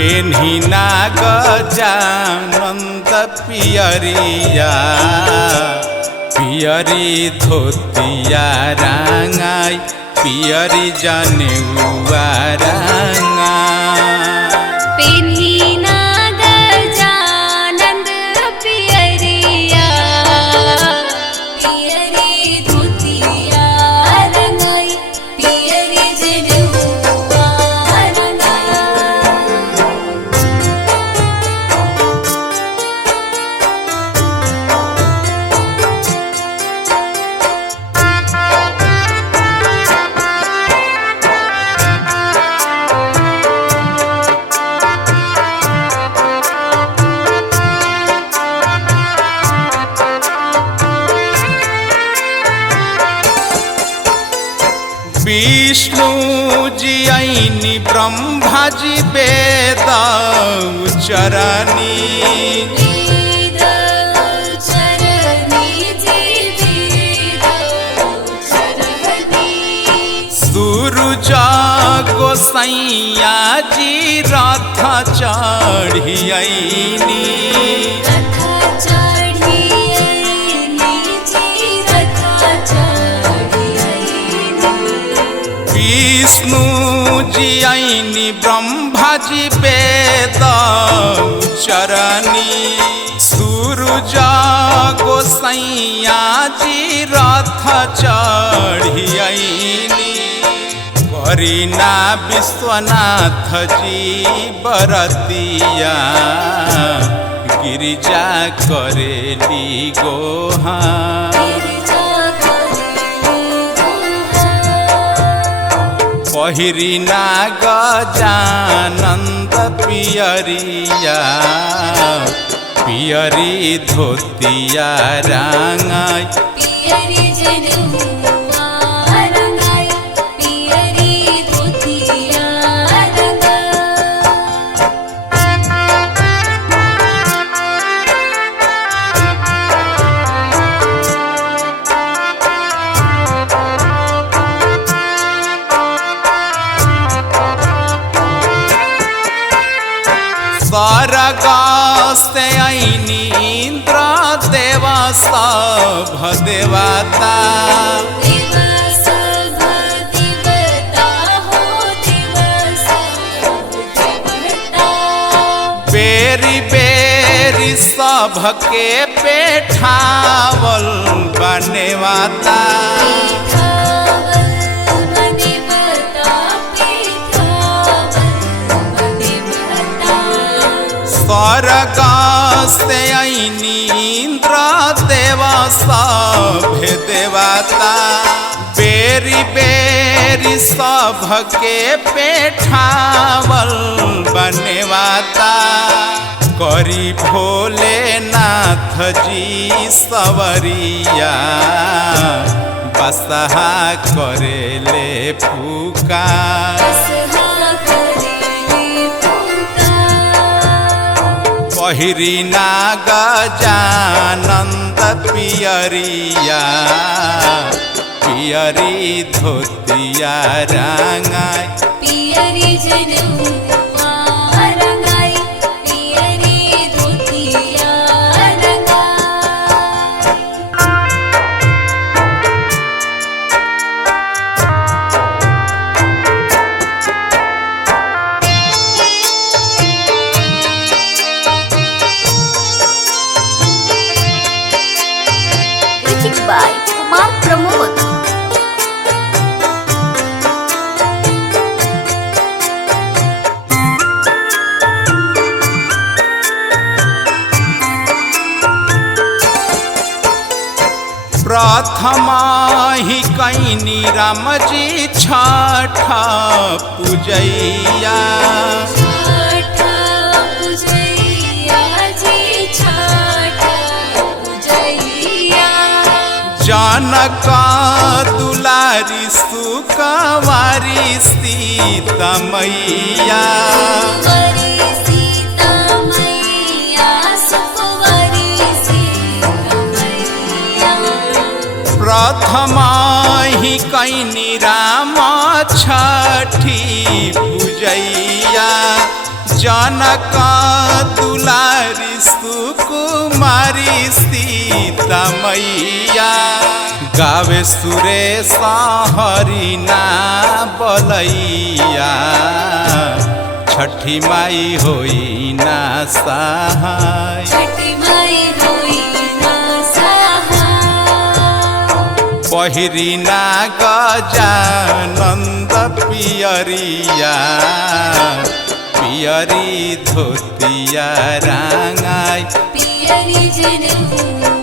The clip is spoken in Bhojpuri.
पेन्हिना गजानंद पियरिया पियरी धोतिया रांगाई पियरी जनेउआ रांगाई पेन्हिना गजानंद पियरिया पियरी धोतिया रांगाई पियरी जनेउआ विष्णु जी आईनी ब्रह्मा जी वेद उच्चरणी सूरज गोसैया जी रथ चढ़ियनी विष्णु जी आईनी ब्रह्मा जी वेद चरणी सूरज गोसैया जी रथ चढ़ियनी करीना विश्वनाथ जी बरतिया गिरिजा करेली गोहा पहिरिना गजानंद पियरिया पियरी धोतिया रांगाई पियरी जनेउआ रांगाई पियरी धोतिया स्वर्गस्ते आईनी इंद्र देवा सब देवता बेरी बेरी सबके पेठावल बनेवाता स्वर्गस्ते आईनी इंद्र देवा सभे देवता बेरी बेरी सबके पेठावल बनेवाता करी भोलेनाथ जी सवरिया बसहा करेले पुकार पहिरिना गजानंद पियरिया पियरी धोतिया रांगाई पियरी जनेउआ रांगाई पियरी धोतिया by Kumar Pramod. प्रथमा ही कैनी राम जी छठ पूजैया जनक दुलारी सुकवारी सीता मैया प्रथमा ही कैनी राम छठी पूजैया जनक दुलारी सुकुमारी सीता मैया गावे सुरेश हरिना बलैया छठी माई होई ना सहाय छठी माई होई ना सहाय पहिरी ना गजानंद पियरिया पियरी धोतिया रांगाई पियरी जनेऊ